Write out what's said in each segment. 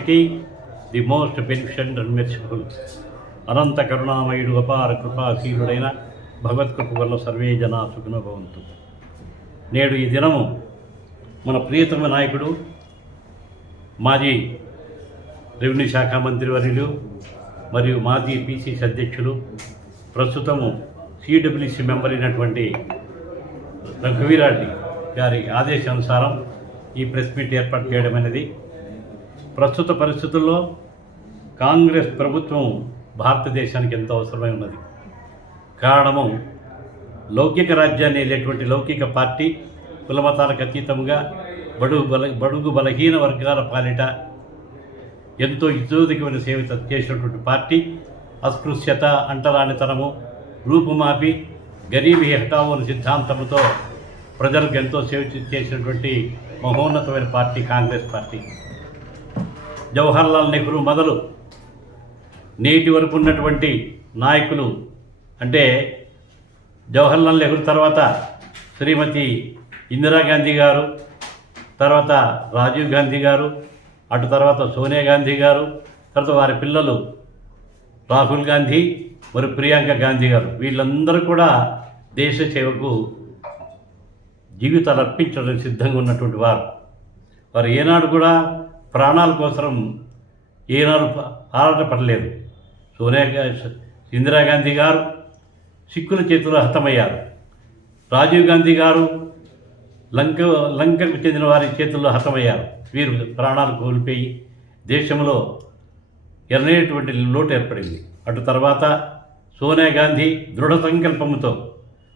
Almighty the most beneficent and merciful అనంత కరుణామయుడు అపార కృపాశీలుడైన భగవత్కృప వల్ల సర్వే జనా సుఖనుభవంతు నేడు ఈ దినము మన ప్రియతమ నాయకుడు మాజీ రెవెన్యూ శాఖ మంత్రివర్యులు మరియు మాజీ పిసిసి అధ్యక్షులు ప్రస్తుతము సిడబ్ల్యూసి మెంబర్ అయినటువంటి రఘువీరాడి గారి ఆదేశానుసారం ఈ ప్రెస్ మీట్ ఏర్పాటు చేయడం అనేది ప్రస్తుత పరిస్థితుల్లో కాంగ్రెస్ ప్రభుత్వం భారతదేశానికి ఎంతో అవసరమై ఉన్నది. కారణము లౌకిక రాజ్యాన్ని వెళ్ళేటువంటి లౌకిక పార్టీ కులమతాలకు అతీతంగా బడుగు బల బడుగు బలహీన వర్గాల పాలిట ఎంతో ఇతోదికమైన సేవ చేసినటువంటి పార్టీ అస్పృశ్యత అంటరానితనము రూపుమాపి గరీబీ హటావో అనే సిద్ధాంతంతో ప్రజలకు ఎంతో సేవ చేసినటువంటి మహోన్నతమైన పార్టీ కాంగ్రెస్ పార్టీ. జవహర్లాల్ నెహ్రూ మొదలు నేటి వరకు ఉన్నటువంటి నాయకులు అంటే జవహర్లాల్ నెహ్రూ తర్వాత శ్రీమతి ఇందిరాగాంధీ గారు తర్వాత రాజీవ్ గాంధీ గారు అటు తర్వాత సోనియా గాంధీ గారు తర్వాత వారి పిల్లలు రాహుల్ గాంధీ మరి ప్రియాంక గాంధీ గారు. వీళ్ళందరూ కూడా దేశ సేవకు జీవితాలు అర్పించడం సిద్ధంగా ఉన్నటువంటి వారు. వారు ఏనాడు కూడా ప్రాణాల కోసం ఏనాడు ఆరాటపడలేదు సోనియా ఇందిరాగాంధీ గారు సిక్కుల చేతిలో హతమయ్యారు. రాజీవ్ గాంధీ గారు లంక లంకకు చెందిన వారి చేతుల్లో హతమయ్యారు. వీరు ప్రాణాలు కోల్పోయి దేశంలో ఎరనేటువంటి లోటు ఏర్పడింది. అటు తర్వాత సోనియా గాంధీ దృఢ సంకల్పంతో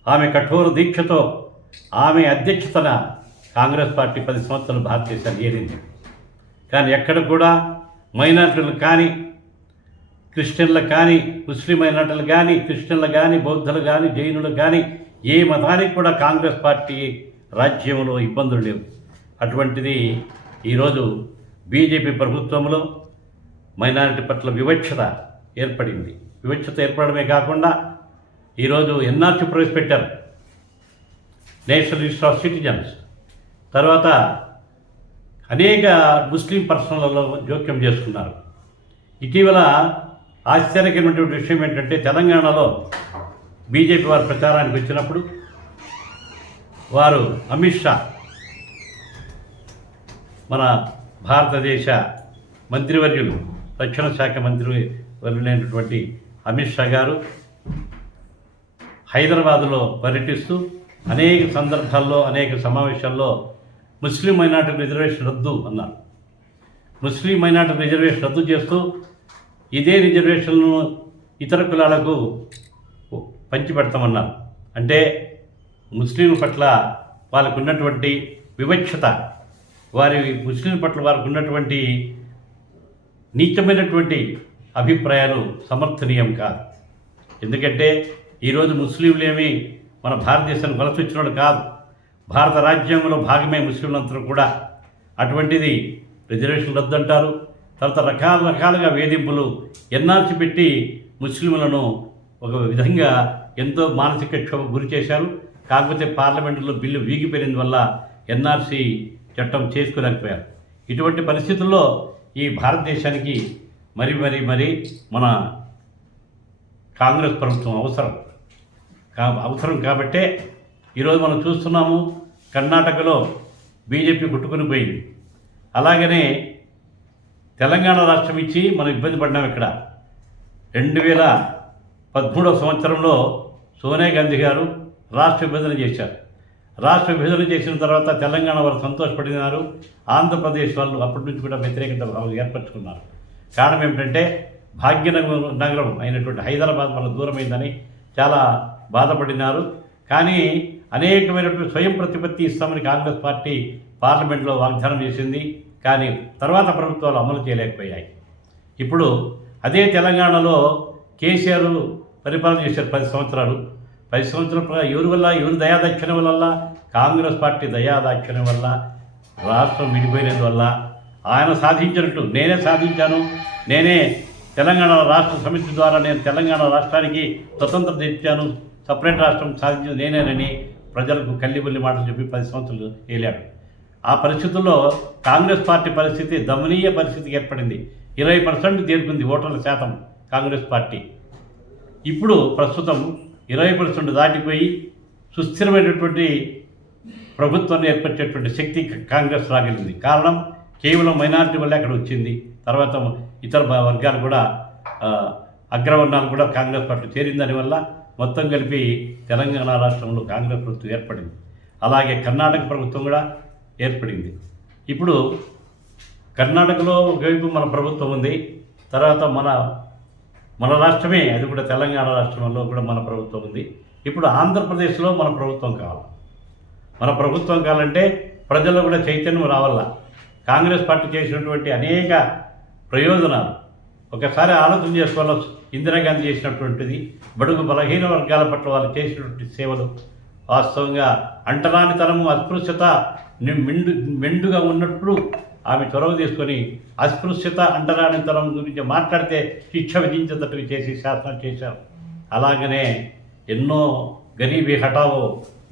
ఆమె కఠోర దీక్షతో ఆమె అధ్యక్షతన కాంగ్రెస్ పార్టీ పది సంవత్సరాలు భారతదేశాన్ని ఏలింది కానీ ఎక్కడ కూడా మైనార్టీలు కానీ క్రిస్టియన్లు కానీ ముస్లిం మైనార్టీలు కానీ క్రిస్టియన్లు కానీ బౌద్ధులు కానీ జైనులు కానీ ఏ మతానికి కూడా కాంగ్రెస్ పార్టీ రాజ్యంలో ఇబ్బందులు లేవు. అటువంటిది ఈరోజు బీజేపీ ప్రభుత్వంలో మైనారిటీ పట్ల వివక్షత ఏర్పడింది. వివక్షత ఏర్పడమే కాకుండా ఈరోజు ఎన్ఆర్సీ ప్రవేశపెట్టారు నేషనల్ రిజిస్టర్ ఆఫ్ సిటిజన్స్. తర్వాత అనేక ముస్లిం పర్సనలలో జోక్యం చేసుకున్నారు. ఇటీవల ఆశ్చర్యకరమైనటువంటి విషయం ఏంటంటే తెలంగాణలో బీజేపీ వారు ప్రచారానికి వచ్చినప్పుడు వారు అమిత్ షా మన భారతదేశ మంత్రివర్యులు రక్షణ శాఖ మంత్రి వర్యులైనటువంటి అమిత్ షా గారు హైదరాబాదులో పర్యటిస్తూ అనేక సందర్భాల్లో అనేక సమావేశాల్లో ముస్లిం మైనార్టీ రిజర్వేషన్ రద్దు అన్నారు. ముస్లిం మైనార్టీ రిజర్వేషన్ రద్దు చేస్తూ ఇదే రిజర్వేషన్లను ఇతర కులాలకు పంచిపెడతామన్నారు. అంటే ముస్లింల పట్ల వాళ్ళకు ఉన్నటువంటి వివక్షత వారి ముస్లింల పట్ల వారికి ఉన్నటువంటి నీచమైనటువంటి అభిప్రాయాలు సమర్థనీయం కాదు. ఎందుకంటే ఈరోజు ముస్లింలేమి మన భారతదేశానికి వలస వచ్చిన కాదు. భారత రాజ్యాంగంలో భాగమే ముస్లింలందరూ కూడా అటువంటిది రిజర్వేషన్ రద్దు అంటారు తర్వాత రకాల రకాలుగా వేధింపులు ఎన్ఆర్సీ పెట్టి ముస్లింలను ఒక విధంగా ఎంతో మానసిక క్షోభ గురి చేశారు. కాకపోతే పార్లమెంటులో బిల్లు వీగిపోయిన వల్ల ఎన్ఆర్సీ చట్టం చేసుకోలేకపోయారు. ఇటువంటి పరిస్థితుల్లో ఈ భారతదేశానికి మరి మరి మరి మన కాంగ్రెస్ ప్రభుత్వం అవసరం. కా అవసరం కాబట్టే ఈరోజు మనం చూస్తున్నాము కర్ణాటకలో బీజేపీ కొట్టుకుని పోయింది. అలాగనే తెలంగాణ రాష్ట్రం ఇచ్చి మనం ఇబ్బంది పడినాం ఇక్కడ. రెండు వేల పదమూడవ సంవత్సరంలో సోనియా గాంధీ గారు రాష్ట్ర విభజన చేశారు. రాష్ట్ర విభజన చేసిన తర్వాత తెలంగాణ వారు సంతోషపడినారు. ఆంధ్రప్రదేశ్ వాళ్ళు అప్పటి నుంచి కూడా వ్యతిరేకత ఏర్పరచుకున్నారు. కారణం ఏమిటంటే భాగ్యనగరం నగరం అయినటువంటి హైదరాబాద్ వాళ్ళ దూరమైందని చాలా బాధపడినారు. కానీ అనేకమైనటువంటి స్వయం ప్రతిపత్తి ఇస్తామని కాంగ్రెస్ పార్టీ పార్లమెంట్లో వాగ్దానం చేసింది. కానీ తర్వాత ప్రభుత్వాలు అమలు చేయలేకపోయాయి. ఇప్పుడు అదే తెలంగాణలో కేసీఆర్ పరిపాలన చేశారు పది సంవత్సరాలు. పది సంవత్సరాల ఎవరి వల్ల ఎవరి దయాదాక్షిణ్యం వల్ల కాంగ్రెస్ పార్టీ దయాదాక్షిణ్యం వల్ల రాష్ట్రం విడిపోయినందువల్ల ఆయన సాధించినట్టు నేనే సాధించాను. నేనే తెలంగాణ రాష్ట్ర సమితి ద్వారా నేను తెలంగాణ రాష్ట్రానికి స్వతంత్రత ఇచ్చాను సపరేట్ రాష్ట్రం సాధించింది నేనేనని ప్రజలకు కల్లిబుల్లి మాటలు చెప్పి పది సంవత్సరాలు ఏలాడు. ఆ పరిస్థితుల్లో కాంగ్రెస్ పార్టీ పరిస్థితి దమనీయ పరిస్థితికి ఏర్పడింది. ఇరవై పర్సెంట్ చేరుకుంది ఓటర్ల శాతం కాంగ్రెస్ పార్టీ. ఇప్పుడు ప్రస్తుతం ఇరవై పర్సెంట్ దాటిపోయి సుస్థిరమైనటువంటి ప్రభుత్వాన్ని ఏర్పరిచేటువంటి శక్తి కాంగ్రెస్ రాగలిగింది కారణం కేవలం మైనారిటీ వల్లే అక్కడ వచ్చింది. తర్వాత ఇతర వర్గాలు కూడా అగ్రవర్ణాలు కూడా కాంగ్రెస్ పార్టీ చేరిన దానివల్ల మొత్తం కలిపి తెలంగాణ రాష్ట్రంలో కాంగ్రెస్ ప్రభుత్వం ఏర్పడింది. అలాగే కర్ణాటక ప్రభుత్వం కూడా ఏర్పడింది. ఇప్పుడు కర్ణాటకలో ఒకవైపు మన ప్రభుత్వం ఉంది తర్వాత మన మన రాష్ట్రమే అది కూడా తెలంగాణ రాష్ట్రంలో కూడా మన ప్రభుత్వం ఉంది. ఇప్పుడు ఆంధ్రప్రదేశ్లో మన ప్రభుత్వం కావాలి. మన ప్రభుత్వం కావాలంటే ప్రజల్లో కూడా చైతన్యం రావాల? కాంగ్రెస్ పార్టీ చేసినటువంటి అనేక ప్రయోజనాలు ఒకసారి ఆలోచన చేసుకోవాలి ఇందిరాగాంధీ చేసినటువంటిది బడుగు బలహీన వర్గాల పట్ల వాళ్ళు చేసినటువంటి సేవలు వాస్తవంగా అంటరానితనము అస్పృశ్యత ని- మెండు మెండుగా ఉన్నప్పుడు ఆమె చొరవ తీసుకొని అస్పృశ్యత అంటరానితనం గురించి మాట్లాడితే శిక్ష విధించేటట్టు చేసి శాసనం చేశారు. అలాగనే ఎన్నో గరీబీ హఠావో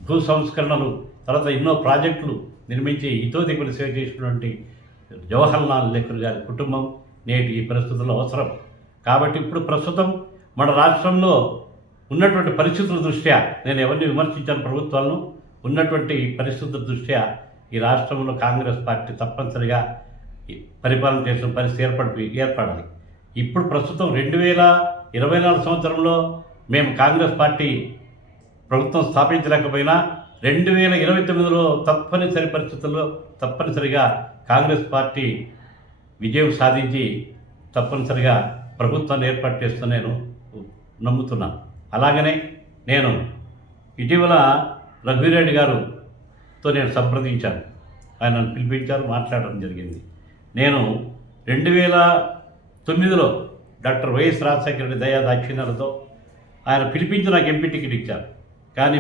భూ సంస్కరణలు తర్వాత ఎన్నో ప్రాజెక్టులు నిర్మించి ఇతోదిగులు సేవ చేసినటువంటి జవహర్లాల్ నెహ్రూ గారి కుటుంబం నేటి ఈ పరిస్థితుల్లో అవసరం. కాబట్టి ఇప్పుడు ప్రస్తుతం మన రాష్ట్రంలో ఉన్నటువంటి పరిస్థితుల దృష్ట్యా నేను ఎవరిని విమర్శించాను ప్రభుత్వాలను ఉన్నటువంటి పరిస్థితుల దృష్ట్యా ఈ రాష్ట్రంలో కాంగ్రెస్ పార్టీ తప్పనిసరిగా పరిపాలన చేసిన పరిస్థితి ఏర్పడి ఏర్పడాలి. ఇప్పుడు ప్రస్తుతం రెండు వేల ఇరవై నాలుగు సంవత్సరంలో మేము కాంగ్రెస్ పార్టీ ప్రభుత్వం స్థాపించలేకపోయినా రెండు వేల ఇరవై తొమ్మిదిలో తప్పనిసరి పరిస్థితుల్లో తప్పనిసరిగా కాంగ్రెస్ పార్టీ విజయం సాధించి తప్పనిసరిగా ప్రభుత్వాన్ని ఏర్పాటు చేస్తూ నేను నమ్ముతున్నాను. అలాగనే నేను ఇటీవల రఘువీరెడ్డి గారుతో నేను సంప్రదించాను. ఆయన నన్ను పిలిపించారు మాట్లాడడం జరిగింది. నేను రెండు వేల తొమ్మిదిలో డాక్టర్ వైఎస్ రాజశేఖర రెడ్డి దయా దాక్షిణ్యాలతో ఆయన పిలిపించి నాకు ఎంపీ టికెట్ ఇచ్చారు. కానీ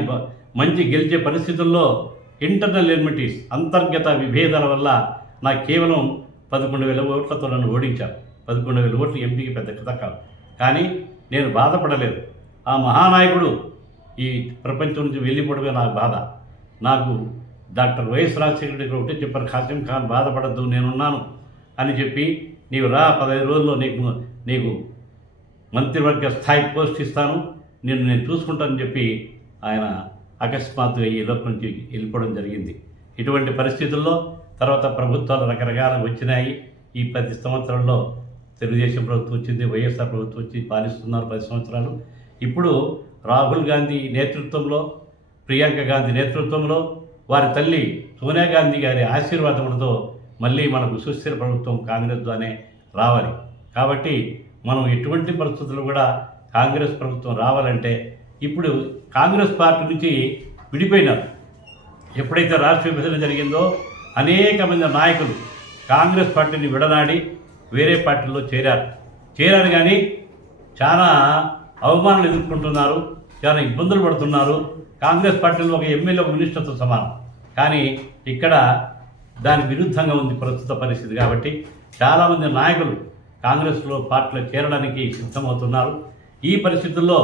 మంచి గెలిచే పరిస్థితుల్లో ఇంటర్నల్ ఎలిమిటీస్ అంతర్గత విభేదాల వల్ల నాకు కేవలం పదకొండు వేల ఓట్లతో నన్ను ఓడించారు పదకొండు వేల ఓట్లు ఎంపీకి పెద్ద కథ కాదు కానీ నేను బాధపడలేదు. ఆ మహానాయకుడు ఈ ప్రపంచం నుంచి వెళ్ళిపోవడమే నాకు బాధ. నాకు డాక్టర్ వైఎస్ రాజశేఖర రెడ్డి గారు ఒకటే చెప్పారు ఖాసిం ఖాన్ బాధపడద్దు నేనున్నాను అని చెప్పి నీవు రా పదహైదు రోజుల్లో నీకు నీకు మంత్రివర్గ స్థాయి పోస్ట్ ఇస్తాను. నేను నేను చూసుకుంటానని చెప్పి ఆయన అకస్మాత్తుగా ఈ లోపల నుంచి వెళ్ళిపోవడం జరిగింది. ఇటువంటి పరిస్థితుల్లో తర్వాత ప్రభుత్వాలు రకరకాల వచ్చినాయి. ఈ పది సంవత్సరంలో తెలుగుదేశం ప్రభుత్వం వచ్చింది వైఎస్ఆర్ ప్రభుత్వం వచ్చి పాలిస్తున్నారు పది సంవత్సరాలు. ఇప్పుడు రాహుల్ గాంధీ నేతృత్వంలో ప్రియాంక గాంధీ నేతృత్వంలో వారి తల్లి సోనియా గాంధీ గారి ఆశీర్వాదములతో మళ్ళీ మనకు సుస్థిర ప్రభుత్వం కాంగ్రెస్ రావాలి. కాబట్టి మనం ఎటువంటి పరిస్థితులు కూడా కాంగ్రెస్ ప్రభుత్వం రావాలంటే ఇప్పుడు కాంగ్రెస్ పార్టీ నుంచి విడిపోయినారు. ఎప్పుడైతే రాష్ట్ర విభజన జరిగిందో అనేక మంది నాయకులు కాంగ్రెస్ పార్టీని విడనాడి వేరే పార్టీలో చేరారు. చేరారు కానీ చాలా అవమానాలు ఎదుర్కొంటున్నారు చాలా ఇబ్బందులు పడుతున్నారు. కాంగ్రెస్ పార్టీలో ఒక ఎమ్మెల్యే ఒక మినిస్టర్తో సమానం. కానీ ఇక్కడ దాని విరుద్ధంగా ఉంది ప్రస్తుత పరిస్థితి కాబట్టి చాలామంది నాయకులు కాంగ్రెస్లో పార్టీలో చేరడానికి సిద్ధమవుతున్నారు. ఈ పరిస్థితుల్లో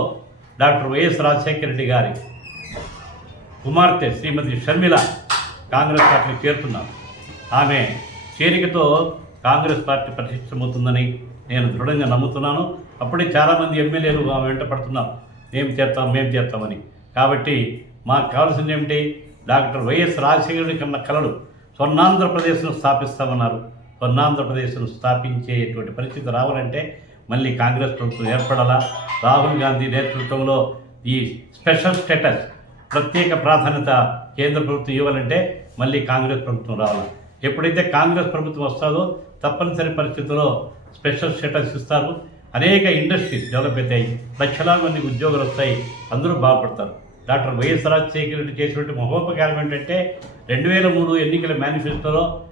డాక్టర్ వైఎస్ రాజశేఖర రెడ్డి గారి కుమార్తె శ్రీమతి షర్మిల కాంగ్రెస్ పార్టీకి చేరుతున్నారు. ఆమె చేరికతో కాంగ్రెస్ పార్టీ ప్రతిష్టమవుతుందని నేను దృఢంగా నమ్ముతున్నాను. అప్పుడే చాలామంది ఎమ్మెల్యేలు ఆమె వెంట పడుతున్నారు. మేము చేస్తాం మేము చేస్తామని. కాబట్టి మాకు కావాల్సింది ఏమిటి? డాక్టర్ వైఎస్ రాజశేఖరుడి కన్న కలలు స్వర్ణాంధ్రప్రదేశ్ను స్థాపిస్తామన్నారు. స్వర్ణాంధ్రప్రదేశ్ను స్థాపించేటువంటి పరిస్థితి రావాలంటే మళ్ళీ కాంగ్రెస్ ప్రభుత్వం ఏర్పడాలా? రాహుల్ గాంధీ నేతృత్వంలో ఈ స్పెషల్ స్టేటస్ ప్రత్యేక ప్రాధాన్యత కేంద్ర ప్రభుత్వం ఇవ్వాలంటే మళ్ళీ కాంగ్రెస్ ప్రభుత్వం రావాలి? ఎప్పుడైతే కాంగ్రెస్ ప్రభుత్వం వస్తుందో తప్పనిసరి పరిస్థితుల్లో స్పెషల్ స్టేటస్ ఇస్తారు. అనేక ఇండస్ట్రీస్ డెవలప్ అవుతాయి. లక్షలాది మంది ఉద్యోగాలు వస్తాయి. అందరూ బాగుపడతారు. డాక్టర్ వైఎస్ రాజశేఖర రెడ్డి చేసినటువంటి మహోపకారం ఏంటంటే రెండు వేల మూడు ఎన్నికల మేనిఫెస్టోలో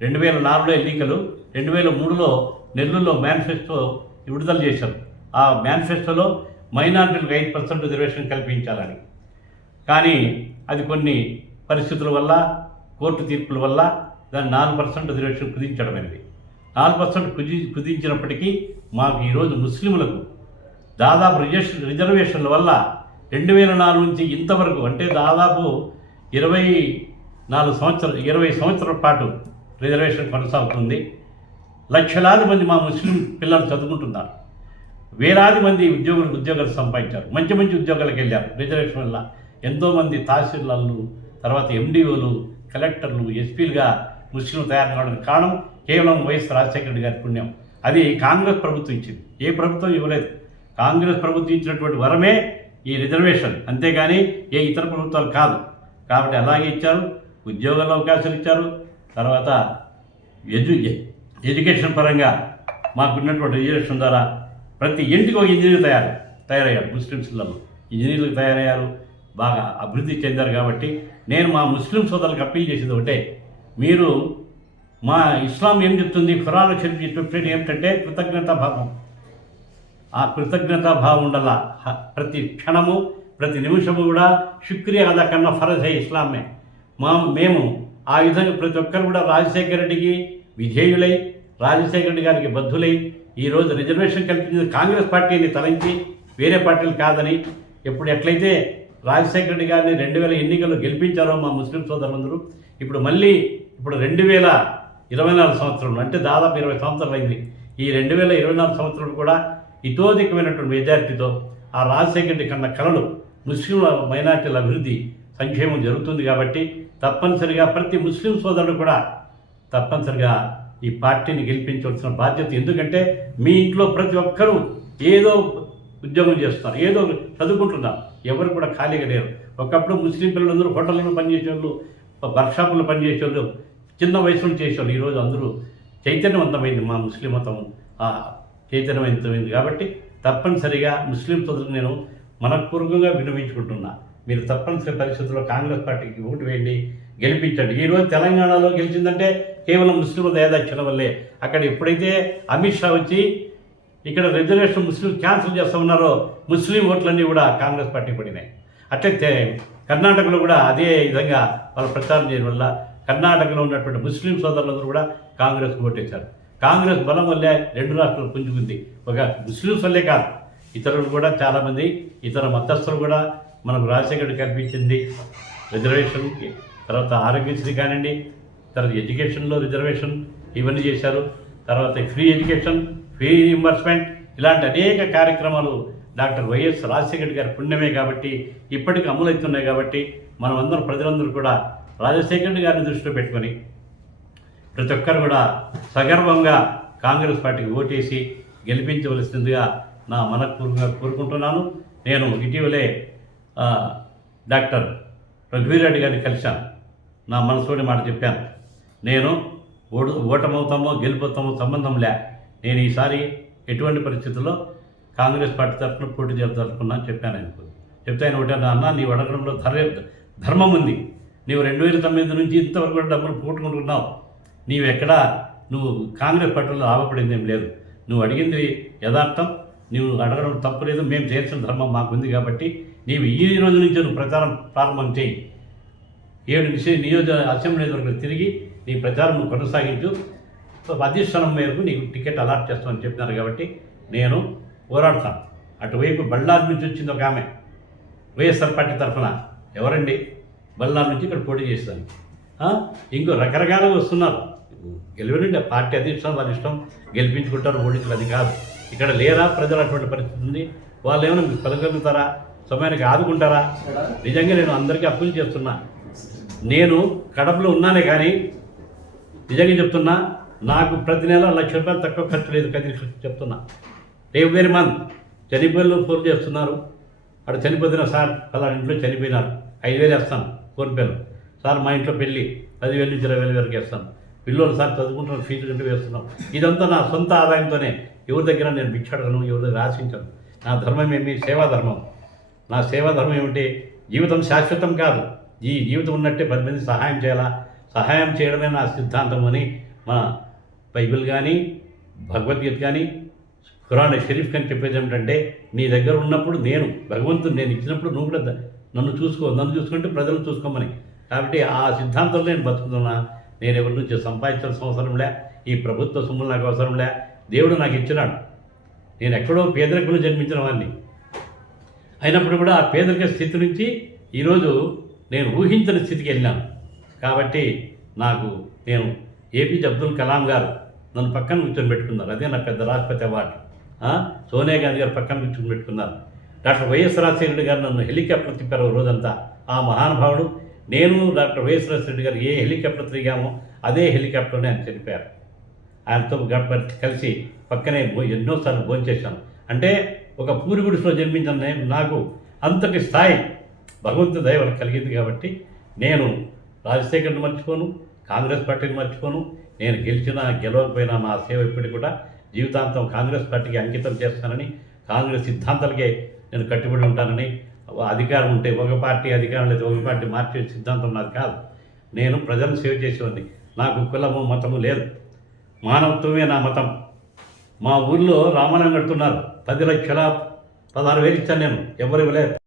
రెండు వేల నాలుగులో ఎన్నికలు రెండు వేల మూడులో నెల్లూరులో మేనిఫెస్టో విడుదల చేశారు. ఆ మేనిఫెస్టోలో మైనార్టీలకు ఐదు పర్సెంట్ రిజర్వేషన్ కల్పించాలని. కానీ అది కొన్ని పరిస్థితుల వల్ల కోర్టు తీర్పుల వల్ల దాన్ని నాలుగు పర్సెంట్ రిజర్వేషన్ కుదించడమైనది నాలుగు పర్సెంట్ కుది కుదించినప్పటికీ మాకు ఈరోజు ముస్లింలకు దాదాపు రిజర్వేషన్ రిజర్వేషన్ల వల్ల రెండు వేల నాలుగు నుంచి ఇంతవరకు అంటే దాదాపు ఇరవై నాలుగు సంవత్సరాలు ఇరవై సంవత్సరాల పాటు రిజర్వేషన్ కొనసాగుతుంది. లక్షలాది మంది మా ముస్లిం పిల్లలు చదువుకుంటున్నారు. వేలాది మంది ఉద్యోగులు ఉద్యోగాలు సంపాదించారు. మంచి మంచి ఉద్యోగాలకు వెళ్ళారు. రిజర్వేషన్ వల్ల ఎంతోమంది తహసీల్దార్లు తర్వాత ఎండిఓలు కలెక్టర్లు ఎస్పీలుగా ముస్లింలు తయారు కావడానికి కారణం కేవలం వైఎస్ రాజశేఖర రెడ్డి గారి పుణ్యం. అది కాంగ్రెస్ ప్రభుత్వం ఇచ్చింది. ఏ ప్రభుత్వం ఇవ్వలేదు. కాంగ్రెస్ ప్రభుత్వం ఇచ్చినటువంటి వరమే ఈ రిజర్వేషన్. అంతేగాని ఏ ఇతర ప్రభుత్వాలు కాదు. కాబట్టి అలాగే ఇచ్చారు. ఉద్యోగాల అవకాశాలు ఇచ్చారు. తర్వాత ఎడ్యు ఎడ్యుకేషన్ పరంగా మాకున్నటువంటి రిజర్వేషన్ ద్వారా ప్రతి ఇంటికి ఒక ఇంజనీర్ తయారు తయారయ్యారు. ముస్లింస్లలో ఇంజనీర్లు తయారయ్యారు. బాగా అభివృద్ధి చెందారు కాబట్టి నేను మా ముస్లిం సోదరులకు అప్పీల్ చేసేది ఒకటే. మీరు మా ఇస్లాం ఏం చెప్తుంది? ఖురాన్ షరీఫ్ చెప్పేది ఏమిటంటే కృతజ్ఞతా భావం. ఆ కృతజ్ఞతా భావం ఉండాల. ప్రతి క్షణము ప్రతి నిమిషము కూడా శుక్రియ అదా కన్నా ఫరజే ఇస్లామే. మా మేము ఆ విధంగా ప్రతి ఒక్కరు కూడా రాజశేఖర రెడ్డికి విధేయులై రాజశేఖర రెడ్డి గారికి బద్ధులై ఈరోజు రిజర్వేషన్ కల్పించిన కాంగ్రెస్ పార్టీని తలంచి వేరే పార్టీలు కాదని. ఇప్పుడు ఎట్లయితే రాజశేఖర రెడ్డి గారిని రెండు వేల ఎన్నికల్లో గెలిపించారో మా ముస్లిం సోదరులందరూ. ఇప్పుడు మళ్ళీ ఇప్పుడు రెండు వేల ఇరవై నాలుగు సంవత్సరంలో అంటే దాదాపు ఇరవై సంవత్సరాలు అయింది. ఈ రెండు వేల ఇరవై నాలుగు సంవత్సరం కూడా ఇతోధికమైనటువంటి మెజార్టీతో ఆ రాజశేఖర రెడ్డి కన్న కళలు ముస్లింల మైనార్టీల అభివృద్ధి సంక్షేమం జరుగుతుంది కాబట్టి తప్పనిసరిగా ప్రతి ముస్లిం సోదరుడు కూడా తప్పనిసరిగా ఈ పార్టీని గెలిపించవలసిన బాధ్యత. ఎందుకంటే మీ ఇంట్లో ప్రతి ఒక్కరూ ఏదో ఉద్యోగం చేస్తున్నారు ఏదో చదువుకుంటున్నారు. ఎవరు కూడా ఖాళీగా లేరు. ఒకప్పుడు ముస్లిం పిల్లలందరూ హోటళ్ళలో పనిచేసేవాళ్ళు వర్క్షాపుల్లో పనిచేసేవాళ్ళు చిన్న వయసులో చేసేవాళ్ళు. ఈరోజు అందరూ చైతన్యవంతమైంది మా ముస్లిం మతం. చైతన్యవంతమైంది కాబట్టి తప్పనిసరిగా ముస్లిం సోదరులు నేను మనపూర్వకంగా వినవించుకుంటున్నా మీరు తప్పనిసరి పరిస్థితుల్లో కాంగ్రెస్ పార్టీకి ఓటు వేయండి గెలిపించండి. ఈరోజు తెలంగాణలో గెలిచిందంటే కేవలం ముస్లిం దయాదక్షిణ వల్లే. అక్కడ ఎప్పుడైతే అమిత్ షా వచ్చి ఇక్కడ రిజర్వేషన్ ముస్లిం క్యాన్సిల్ చేస్తా ఉన్నారో ముస్లిం ఓట్లన్నీ కూడా కాంగ్రెస్ పార్టీ పడినాయి. అట్లే కర్ణాటకలో కూడా అదే విధంగా వాళ్ళు ప్రచారం చేయడం వల్ల కర్ణాటకలో ఉన్నటువంటి ముస్లిం సోదరులందరూ కూడా కాంగ్రెస్ ఓటేశారు. కాంగ్రెస్ బలం వల్లే రెండు రాష్ట్రాలు పుంజుకుంది. ఒక ముస్లింస్ వల్లే కాదు ఇతరులు కూడా చాలామంది ఇతర మతస్థులు కూడా మనకు రాజశేఖర్ కల్పించింది రిజర్వేషన్కి తర్వాత ఆరోగ్యశ్రీ కానివ్వండి తర్వాత ఎడ్యుకేషన్లో రిజర్వేషన్ ఇవన్నీ చేశారు తర్వాత ఫ్రీ ఎడ్యుకేషన్ ఫ్రీ రింబర్స్మెంట్ ఇలాంటి అనేక కార్యక్రమాలు డాక్టర్ వైఎస్ రాజశేఖర్ గారి పుణ్యమే కాబట్టి ఇప్పటికి అమలవుతున్నాయి కాబట్టి మనం అందరం ప్రజలందరూ కూడా రాజశేఖర్ గారిని దృష్టిలో పెట్టుకొని ప్రతి ఒక్కరు కూడా సగర్వంగా కాంగ్రెస్ పార్టీకి ఓటేసి గెలిపించవలసిందిగా నా మనపూర్వకంగా కోరుకుంటున్నాను. నేను ఇటీవలే డాక్టర్ రఘువీరెడ్డి గారిని కలిశాను. నా మనసులోని మాట చెప్పాను. నేను ఓడు ఓటమవుతామో గెలిపోతామో సంబంధం లే. నేను ఈసారి ఎటువంటి పరిస్థితుల్లో కాంగ్రెస్ పార్టీ తరఫున పోటీ చేయాలనుకున్నా చెప్పాను ఆయనకు చెప్తే ఆయన ఒకటే అన్న నీవు అడగడంలో ధర్మ ధర్మం ఉంది. నీవు రెండు వేల తొమ్మిది నుంచి ఇంతవరకు కూడా డబ్బులు పోగొట్టుకుంటున్నావు. నీవు ఎక్కడా? నువ్వు కాంగ్రెస్ పార్టీలో లాభపడింది ఏం లేదు. నువ్వు అడిగింది యథార్థం. నువ్వు అడగడం తప్పు లేదు. మేము చేయాల్సిన ధర్మం మాకుంది కాబట్టి నీవు ఈ రోజు నుంచి నువ్వు ప్రచారం ప్రారంభం చేయి. ఏడు నిషే నియోజక అసెంబ్లీ వరకు తిరిగి నీ ప్రచారం కొనసాగించు. కొనసాగించు అధిష్టానం మేరకు నీకు టికెట్ అలాట్ చేస్తామని చెప్పినారు కాబట్టి నేను పోరాడతాను. అటువైపు బళ్ళారి నుంచి వచ్చింది ఒక ఆమె. వైఎస్ఆర్ పార్టీ తరఫున ఎవరండి? బళ్ళారి నుంచి ఇక్కడ పోటీ చేస్తాను ఇంకో రకరకాలుగా వస్తున్నారు. గెలివినండి ఆ పార్టీ అధిష్టానం వాళ్ళ ఇష్టం గెలిపించుకుంటారు ఓడించారు అది కాదు. ఇక్కడ లేరా? ప్రజలు అటువంటి పరిస్థితి ఉంది. వాళ్ళు ఏమైనా మీకు పలకలుగుతారా సమయానికి ఆదుకుంటారా? నిజంగా నేను అందరికీ అప్పులు చేస్తున్నా. నేను కడపలో ఉన్నానే కానీ నిజంగా చెప్తున్నా నాకు ప్రతి నెల లక్ష రూపాయలు తక్కువ ఖర్చు లేదు కదిరి చెప్తున్నా. ఎవ్రీ మంత్ చనిపోయిన ఫోన్ చేస్తున్నారు. అక్కడ చనిపోతున్న సార్ అలా ఇంట్లో చనిపోయినారు. ఐదు వేలు వేస్తాను ఫోన్పేలో సార్ మా ఇంట్లో పెళ్ళి పదివేలు నుంచి ఇరవై వేల వరకు వేస్తాను. పిల్లలు సార్ చదువుకుంటున్న ఫీజు కంటూ వేస్తున్నాం ఇదంతా నా సొంత ఆదాయంతోనే ఎవరి దగ్గర నేను భిక్షాడగను ఎవరి దగ్గర ఆశించను. నా ధర్మం ఏమి? సేవా ధర్మం. నా సేవా ధర్మం ఏమిటి? జీవితం శాశ్వతం కాదు. ఈ జీవితం ఉన్నట్టే పది మంది సహాయం చేయాలా? సహాయం చేయడమే నా సిద్ధాంతం అని మా బైబిల్ కానీ భగవద్గీత కానీ ఖురాన్ షరీఫ్ కానీ చెప్పేది ఏమిటంటే నీ దగ్గర ఉన్నప్పుడు నేను భగవంతుడు నేను ఇచ్చినప్పుడు నువ్వు కూడా నన్ను చూసుకో నన్ను చూసుకుంటే ప్రజలు చూసుకోమని. కాబట్టి ఆ సిద్ధాంతంలో నేను బతుకుతున్నా. నేను ఎవరి నుంచి సంపాదించాల్సిన అవసరం లే ఈ ప్రభుత్వ సొమ్ములు నాకు అవసరం లే దేవుడు నాకు ఇచ్చినాడు. నేను ఎక్కడో పేదరికంలో జన్మించిన వాడిని అయినప్పుడు కూడా ఆ పేదరిక స్థితి నుంచి ఈరోజు నేను ఊహించని స్థితికి వెళ్ళాను కాబట్టి నాకు నేను ఏపీజే అబ్దుల్ కలాం గారు నన్ను పక్కన కూర్చొని పెట్టుకున్నారు. అదే నా పెద్ద రాష్ట్రపతి అవార్డు. సోనియా గాంధీ గారు పక్కన కూర్చొని పెట్టుకున్నారు. డాక్టర్ వైఎస్ రాజశేఖర గారు నన్ను హెలికాప్టర్ తిప్పారు ఓ రోజంతా. ఆ మహానుభావుడు. నేను డాక్టర్ వైఎస్ రాజశేఖర గారు ఏ హెలికాప్టర్ తిరిగామో అదే హెలికాప్టర్ని ఆయన చనిపోయారు. ఆయనతో కలిసి పక్కనే ఎన్నోసార్లు భోంచేశాను అంటే ఒక పూరి గుడిసెలో జన్మించిన నేను నాకు అంతటి స్థాయి భగవంతు దయ కలిగింది కాబట్టి నేను రాజశేఖర్ని మర్చిపోను. కాంగ్రెస్ పార్టీని మర్చిపోను. నేను గెలిచినా గెలవకపోయినా నా సేవ ఇప్పటికి కూడా జీవితాంతం కాంగ్రెస్ పార్టీకి అంకితం చేస్తానని కాంగ్రెస్ సిద్ధాంతాలకే నేను కట్టుబడి ఉంటానని అధికారం ఉంటే ఒక పార్టీ అధికారం లేదు ఒక పార్టీ మార్చే సిద్ధాంతం నాది కాదు. నేను ప్రజలను సేవ చేసేవాడిని. నాకు కులము మతము లేదు. మానవత్వమే నా మతం. మా ఊర్లో రామాయణం కడుతున్నారు పది లక్షల పదహారు వేలు ఇచ్చాను నేను. ఎవరు ఇవ్వలేదు.